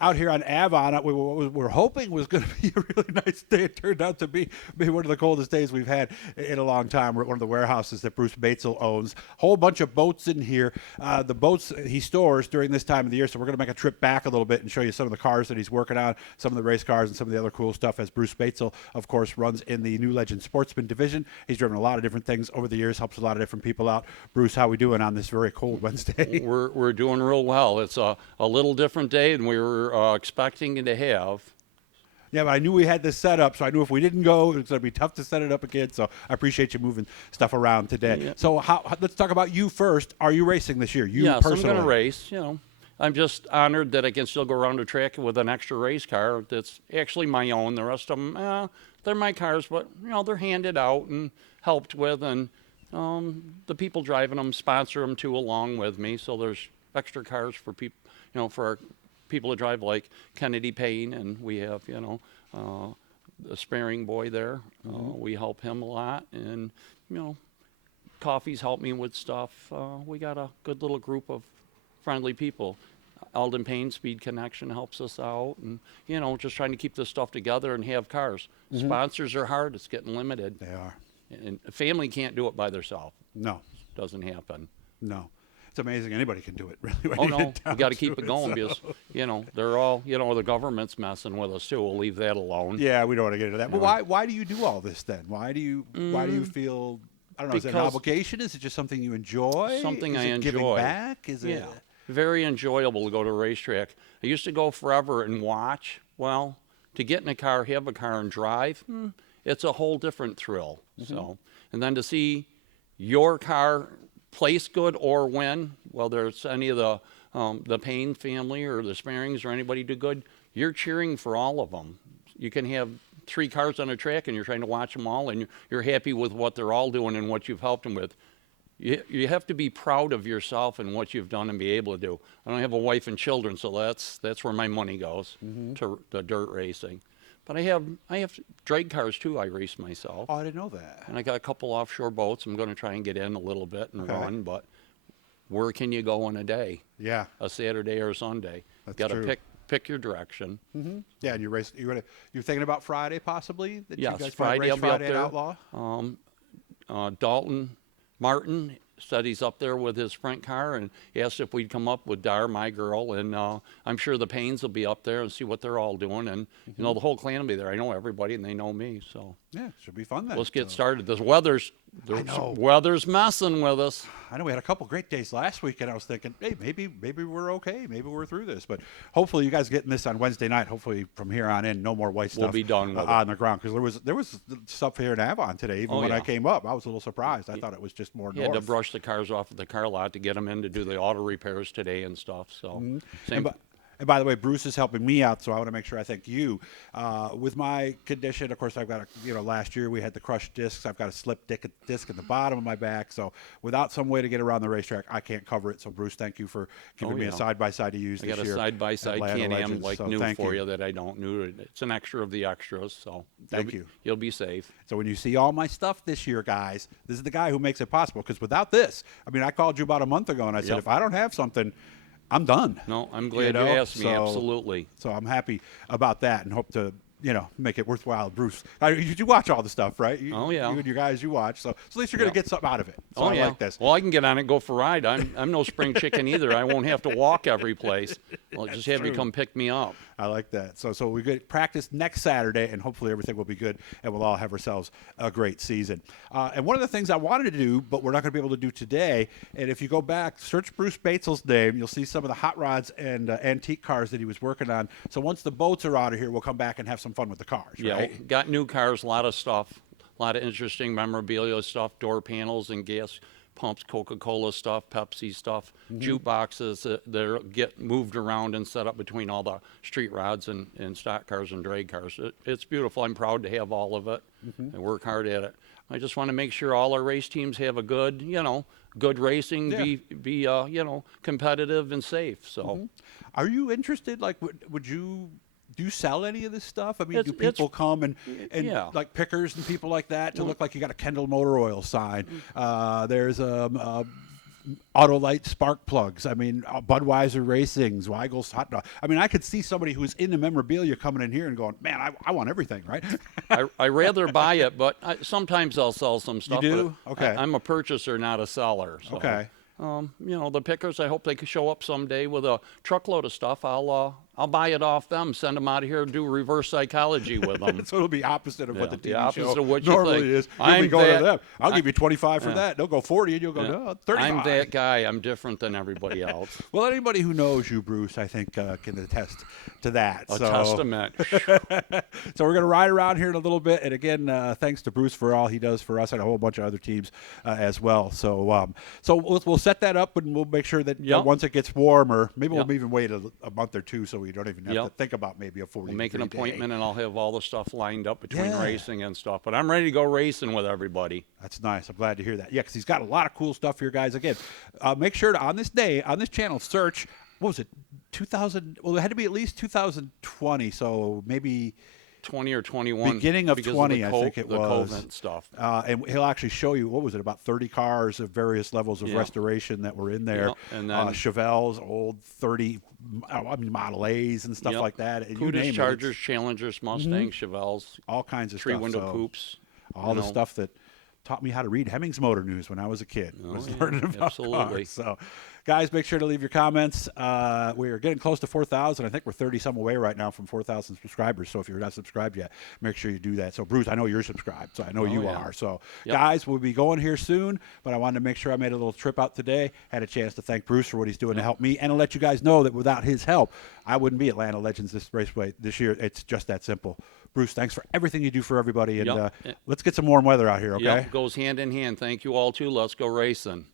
out here on Avon. We were hoping was going to be a really nice day. It turned out to be maybe one of the coldest days we've had in a long time. We're at one of the warehouses that Bruce Batzel owns. Whole bunch of boats in here. The boats he stores during this time of the year, so we're going to make a trip back a little bit and show you some of the cars that he's working on, some of the race cars, and some of the other cool stuff, as Bruce Batzel, of course, runs in the new Legends Sportsman division. He's driven a lot of different things over the years, helps a lot of different people out. Bruce, how we doing on this very cold Wednesday? We're doing real well. It's a little different day than we were expecting to have. Yeah, but I knew we had this set up, so I knew if we didn't go, it was going to be tough to set it up again. So I appreciate you moving stuff around today. Yeah. So let's talk about you first. Are you racing this year? You Yes, personally? I'm going to race. I'm just honored that I can still go around the track with an extra race car that's actually my own. The rest of them, they're my cars, but they're handed out and helped with, and the people driving them sponsor them too along with me. So there's extra cars for people, for our people to drive, like Kennedy Payne, and we have, the sparing boy there. We help him a lot, and Coffee's helped me with stuff. We got a good little group of friendly people. Alden Payne Speed Connection helps us out, and just trying to keep this stuff together and have cars. Sponsors are hard. It's getting limited. They are. And a family can't do it by themselves. No. Doesn't happen. No. It's amazing anybody can do it, really. Oh, no. We got to keep it going because, they're all, the government's messing with us, too. We'll leave that alone. Yeah, we don't want to get into that. But why do you do all this then? Why do you feel, I don't know, is it an obligation? Is it just something you enjoy? Something I enjoy. Giving back? Is it? Very enjoyable to go to a racetrack. I used to go forever and watch. Well, to get in a car, have a car, and drive, it's a whole different thrill. So, and then to see your car place good or win, whether it's any of the Payne family or the Sparings or anybody do good, you're cheering for all of them. You can have 3 cars on a track and you're trying to watch them all, and you're happy with what they're all doing and what you've helped them with. You have to be proud of yourself and what you've done and be able to do. I don't have a wife and children, so that's where my money goes, to the dirt racing. But I have drag cars too. I race myself. Oh, I didn't know that. And I got a couple offshore boats. I'm going to try and get in a little bit and run. But where can you go in a day? Yeah. A Saturday or a Sunday. That's got true. to pick your direction. Yeah, and you're thinking about Friday possibly? That Yes, you guys Friday I'll be Friday up there. at Outlaw? Dalton Martin said he's up there with his sprint car and asked if we'd come up with Dar, my girl, and I'm sure the Paynes will be up there and see what they're all doing, and the whole clan will be there. I know everybody and they know me, so yeah, should be fun then. let's get started. The weather's messing with us. I know we had a couple great days last week, and I was thinking, hey, maybe we're okay, maybe we're through this. But hopefully, you guys getting this on Wednesday night. Hopefully, from here on in, no more white stuff. We'll be done with on the ground, because there was stuff here in Avon today. Even when I yeah. came up, I was a little surprised. I thought it was just more Had to north. brush the cars off at the car lot to get them in to do the auto repairs today and stuff. So, same. And by the way, Bruce is helping me out, so I want to make sure I thank you. With my condition, of course, I've got last year we had the crushed discs. I've got a slipped disc at the bottom of my back. So without some way to get around the racetrack, I can't cover it. So Bruce, thank you for giving me a side-by-side to use this year. I got a side-by-side Can-Am Legends, like so new for you that I don't knew. It's an extra of the extras, so thank you. You'll be safe. So when you see all my stuff this year, guys, this is the guy who makes it possible. Because without this, I called you about a month ago, and I said, if I don't have something, I'm done. No, I'm glad you asked me. Absolutely. So I'm happy about that and hope to, make it worthwhile. Bruce, you watch all the stuff, right? Oh, yeah. You and your guys, you watch. So at least you're going to get something out of it. So I like this. Well, I can get on it and go for a ride. I'm no spring chicken either. I won't have to walk every place. I'll just have you come pick me up. I like that. So we get practice next Saturday, and hopefully everything will be good, and we'll all have ourselves a great season. And one of the things I wanted to do, but we're not going to be able to do today, and if you go back, search Bruce Batzel's name, you'll see some of the hot rods and antique cars that he was working on. So once the boats are out of here, we'll come back and have some fun with the cars, Yeah, right? got new cars, a lot of stuff, a lot of interesting memorabilia stuff, door panels and gas pumps, Coca-Cola stuff, Pepsi stuff, jukeboxes that get moved around and set up between all the street rods and stock cars and drag cars. It's beautiful. I'm proud to have all of it and work hard at it. I just want to make sure all our race teams have a good, good racing, be competitive and safe. So, Are you interested? Like, would you? Do you sell any of this stuff? Do people come and like pickers and people like that to look like you got a Kendall Motor Oil sign? There's a Autolite spark plugs. I mean, Budweiser Racings, Weigel's hot dog. I mean, I could see somebody who's into memorabilia coming in here and going, man, I want everything, right? I rather buy it, but sometimes I'll sell some stuff. You do? But Okay. I'm a purchaser, not a seller. So, Okay. The pickers, I hope they could show up someday with a truckload of stuff. I'll buy it off them, send them out of here, and do reverse psychology with them. So it'll be opposite of what the TV opposite show of what you normally think. is. You'll be going to them. I'll give you 25 for yeah. that. They'll go 40, and you'll go, no, 35. I'm that guy. I'm different than everybody else. Well, anybody who knows you, Bruce, I think can attest to that. A testament. So we're going to ride around here in a little bit. And again, thanks to Bruce for all he does for us and a whole bunch of other teams as well. So we'll set that up, and we'll make sure that once it gets warmer, maybe we'll even wait a month or two so we don't even have to think about maybe a 40 We'll make an appointment, day. and I'll have all the stuff lined up between racing and stuff. But I'm ready to go racing with everybody. That's nice. I'm glad to hear that. Yeah, because he's got a lot of cool stuff here, guys. Again, make sure to, on this day, on this channel, search, what was it, 2000? Well, it had to be at least 2020, so maybe 20 or 21. beginning of because 20, of I think it the was. COVID stuff. And he'll actually show you, what was it, about 30 cars of various levels of restoration that were in there. Yeah, and then Chevelles, old 30, Model A's and stuff like that. And you name Chargers, it. Challengers, Mustangs, Chevelles, All kinds of three stuff. window coupes. All the stuff that taught me how to read Hemmings Motor News when I was a kid. Was learning about cars. So, guys, make sure to leave your comments. We are getting close to 4,000. I think we're 30 some away right now from 4,000 subscribers. So if you're not subscribed yet, make sure you do that. So, Bruce, I know you're subscribed, so I know you are. So, guys, we'll be going here soon, but I wanted to make sure I made a little trip out today. Had a chance to thank Bruce for what he's doing to help me and to let you guys know that without his help, I wouldn't be Atlanta Legends this raceway this year. It's just that simple. Bruce, thanks for everything you do for everybody, and let's get some warm weather out here, okay? Goes hand in hand. Thank you all, too. Let's go racing.